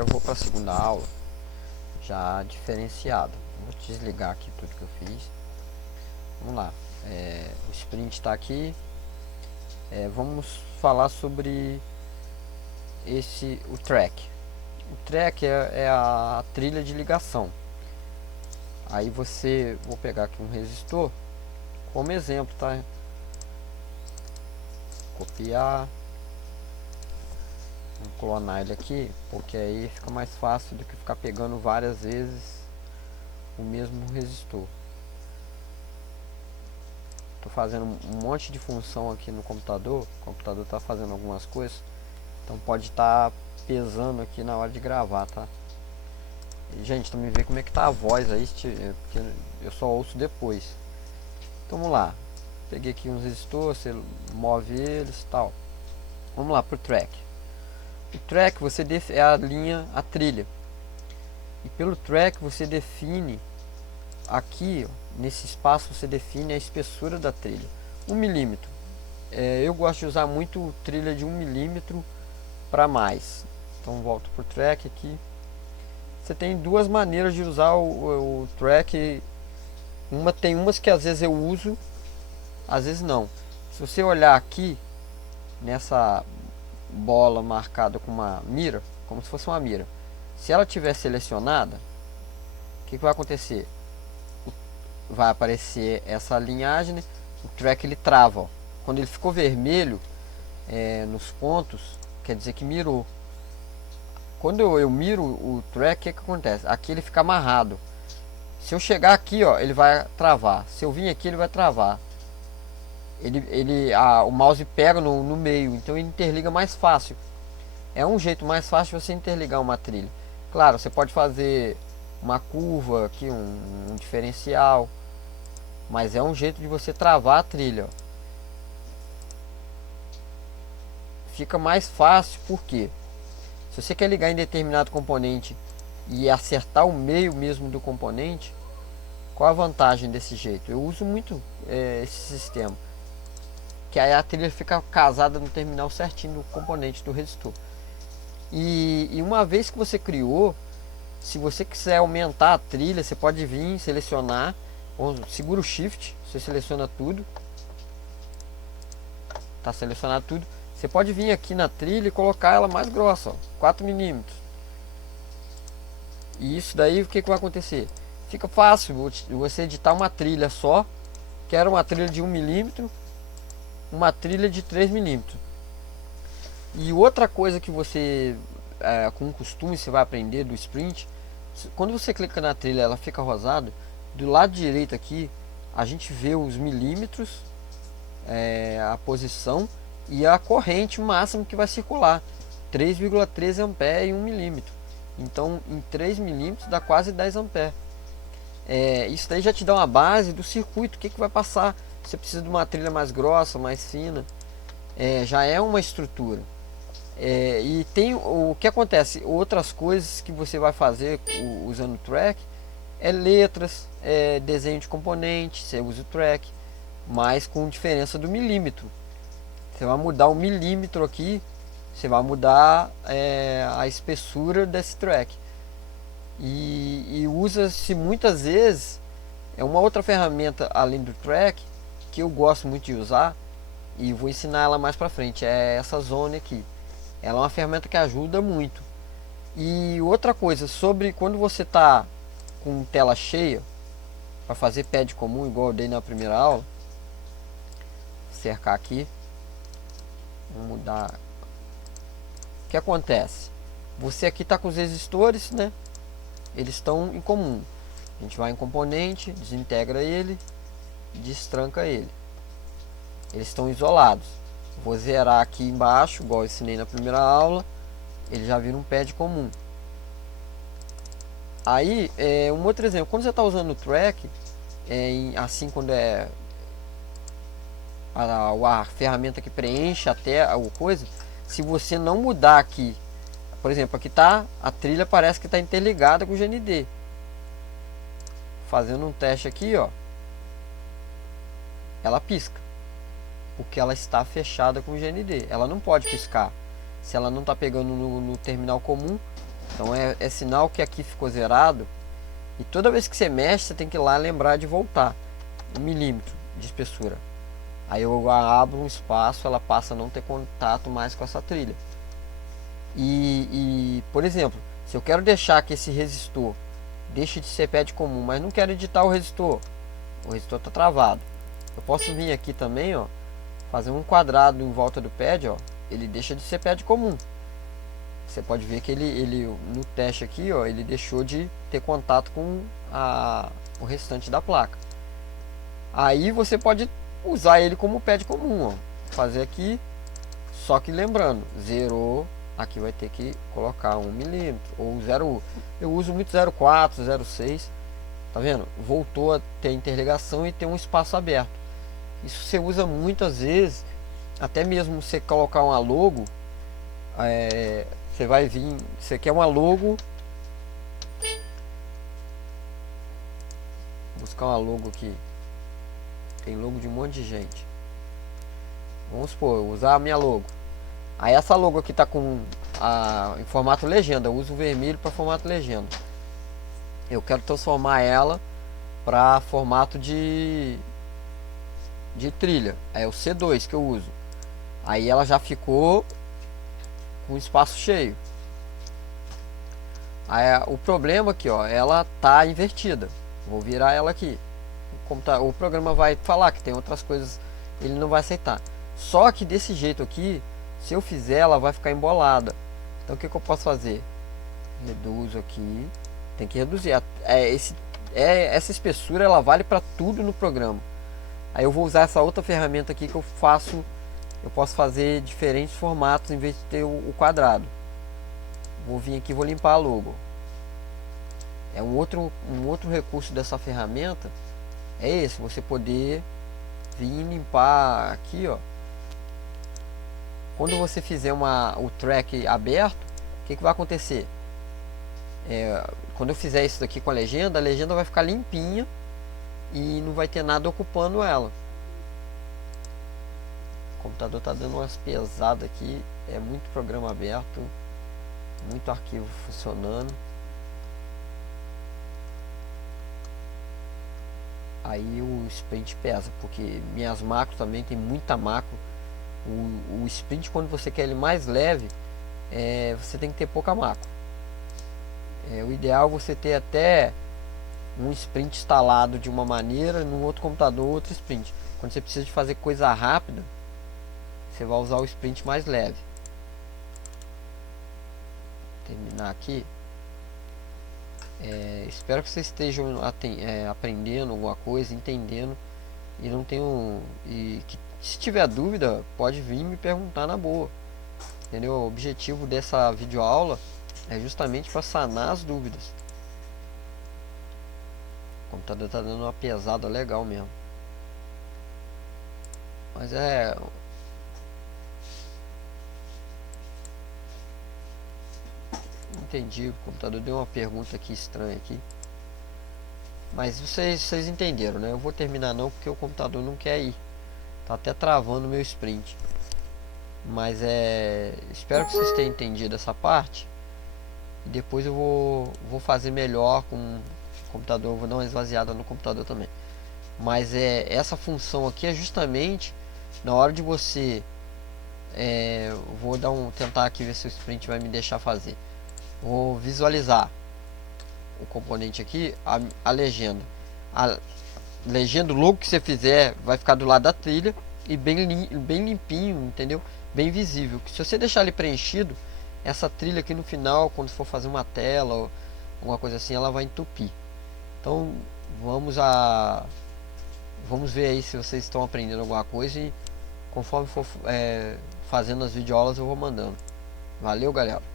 agora eu vou para a segunda aula já diferenciada. Vou desligar aqui tudo que eu fiz. Vamos lá, o sprint está aqui. Vamos falar sobre o track. O track é a trilha de ligação. Aí vou pegar aqui um resistor como exemplo, tá? Copiar, vou clonar ele aqui, porque aí fica mais fácil do que ficar pegando várias vezes o mesmo resistor. Estou fazendo um monte de função aqui no computador. O computador está fazendo algumas coisas, então pode estar pesando aqui na hora de gravar, tá? E, gente, também vê como é que tá a voz aí, porque eu só ouço depois. Então vamos lá. Peguei aqui uns resistores, você move eles e tal. Vamos lá pro track. O track é a linha, a trilha. E pelo track você define aqui, ó, nesse espaço você define a espessura da trilha. 1 milímetro. Eu gosto de usar muito trilha de 1 milímetro para mais. Então volto pro track aqui. Você tem duas maneiras de usar o track. Tem umas que às vezes eu uso, às vezes não. Se você olhar aqui nessa bola marcada com uma mira, como se fosse uma mira, se ela tiver selecionada, o que vai acontecer? Vai aparecer essa linhagem, né? O track ele trava, ó. Quando ele ficou vermelho nos pontos, quer dizer que mirou. Quando eu miro o track, o que acontece? Aqui ele fica amarrado. Se eu chegar aqui, ó, ele vai travar. Se eu vir aqui, ele vai travar. O mouse pega no meio, então ele interliga mais fácil. É um jeito mais fácil de você interligar uma trilha. Claro, você pode fazer uma curva aqui, um diferencial, mas é um jeito de você travar a trilha, ó. Fica mais fácil porque se você quer ligar em determinado componente e acertar o meio mesmo do componente, qual a vantagem desse jeito? Eu uso muito esse sistema, que aí a trilha fica casada no terminal certinho do componente do resistor. E uma vez que você criou, se você quiser aumentar a trilha, você pode vir selecionar, segura o shift, você seleciona tudo, tá selecionado tudo. Você pode vir aqui na trilha e colocar ela mais grossa, ó, 4 milímetros. E isso daí, o que vai acontecer? Fica fácil você editar uma trilha só, que era uma trilha de 1 milímetro, uma trilha de 3 milímetros. E outra coisa que você, com costume, você vai aprender do sprint, quando você clica na trilha, ela fica rosada. Do lado direito aqui, a gente vê os milímetros, a posição e a corrente máxima que vai circular, 3,13 A em 1 milímetro. Então em 3 milímetros dá quase 10 A. Isso daí já te dá uma base do circuito, o que vai passar. Você precisa de uma trilha mais grossa, mais fina, já é uma estrutura. E tem o que acontece, outras coisas que você vai fazer usando o track, letras, desenho de componente, você usa o track, mas com diferença do milímetro. Você vai mudar o milímetro aqui, você vai mudar a espessura desse track. E usa-se muitas vezes uma outra ferramenta além do track, que eu gosto muito de usar, e vou ensinar ela mais pra frente, é essa zona aqui. Ela é uma ferramenta que ajuda muito. E outra coisa, sobre quando você está com tela cheia, para fazer pad comum, igual eu dei na primeira aula, cercar aqui, vou mudar. O que acontece? Você aqui está com os resistores, né? Eles estão em comum. A gente vai em componente, desintegra ele, destranca ele. Eles estão isolados. Vou zerar aqui embaixo, igual eu ensinei na primeira aula. Ele já vira um pad comum. Aí, um outro exemplo. Quando você está usando o track, assim quando a ferramenta que preenche até a coisa, se você não mudar aqui, por exemplo, aqui tá a trilha, parece que está interligada com o GND. Fazendo um teste aqui, ó, ela pisca, porque ela está fechada com o GND. Ela não pode piscar se ela não está pegando no terminal comum, Então é sinal que aqui ficou zerado. E toda vez que você mexe, você tem que ir lá lembrar de voltar 1 milímetro de espessura. Aí eu abro um espaço, ela passa a não ter contato mais com essa trilha. Por exemplo, se eu quero deixar que esse resistor deixe de ser pad comum, mas não quero editar o resistor está travado, eu posso vir aqui também, ó, fazer um quadrado em volta do pad, ó, ele deixa de ser pad comum. Você pode ver que ele no teste aqui, ó, ele deixou de ter contato com o restante da placa. Aí você pode usar ele como pad comum, ó, fazer aqui, só que lembrando, zerou, aqui vai ter que colocar 1 milímetro ou 0. Eu uso muito 0,4, 0,6. Tá vendo? Voltou a ter interligação e ter um espaço aberto. Isso você usa muitas vezes, até mesmo você colocar uma logo. Você vai vir, você quer uma logo, buscar uma logo aqui. Tem logo de um monte de gente. Vamos supor, usar a minha logo. Aí essa logo aqui tá em formato legenda. Eu uso o vermelho para formato legenda. Eu quero transformar ela para formato de trilha. É o C2 que eu uso. Aí ela já ficou com espaço cheio. Aí, o problema aqui, ó, ela tá invertida. Vou virar ela aqui. O programa vai falar que tem outras coisas, ele não vai aceitar. Só que desse jeito aqui, se eu fizer, ela vai ficar embolada. Então o que eu posso fazer? Reduzo aqui. Tem que reduzir. Essa espessura ela vale para tudo no programa. Aí eu vou usar essa outra ferramenta aqui que eu posso fazer diferentes formatos em vez de ter o quadrado. Vou vir aqui e vou limpar a logo. É um outro recurso dessa ferramenta. É esse, você poder vir limpar aqui, ó. Quando você fizer o track aberto, o que vai acontecer? Quando eu fizer isso daqui com a legenda vai ficar limpinha e não vai ter nada ocupando ela. O computador está dando umas pesadas aqui, é muito programa aberto, muito arquivo funcionando. Aí o sprint pesa, porque minhas macros também tem muita macro. O sprint, quando você quer ele mais leve, você tem que ter pouca macro. O ideal é você ter até um sprint instalado de uma maneira, no outro computador outro sprint. Quando você precisa de fazer coisa rápida, você vai usar o sprint mais leve. Terminar aqui. Espero que vocês estejam aprendendo alguma coisa, entendendo e não tenham, e que se tiver dúvida pode vir me perguntar na boa, entendeu? O objetivo dessa videoaula é justamente para sanar as dúvidas. O computador está dando uma pesada legal mesmo, mas entendi. O computador deu uma pergunta aqui estranha aqui, mas vocês entenderam, né? Eu vou terminar não, porque o computador não quer ir, tá até travando o meu sprint. Mas espero que vocês tenham entendido essa parte. E depois eu vou fazer melhor com o computador. Eu vou dar uma esvaziada no computador também. Mas essa função aqui é justamente na hora de você vou tentar aqui ver se o sprint vai me deixar fazer. Vou visualizar o componente aqui, a legenda. A legenda, logo que você fizer, vai ficar do lado da trilha e bem limpinho, entendeu? Bem visível. Que se você deixar ele preenchido, essa trilha aqui no final, quando for fazer uma tela ou alguma coisa assim, ela vai entupir. Então vamos ver aí se vocês estão aprendendo alguma coisa, e conforme for fazendo as videoaulas eu vou mandando. Valeu, galera.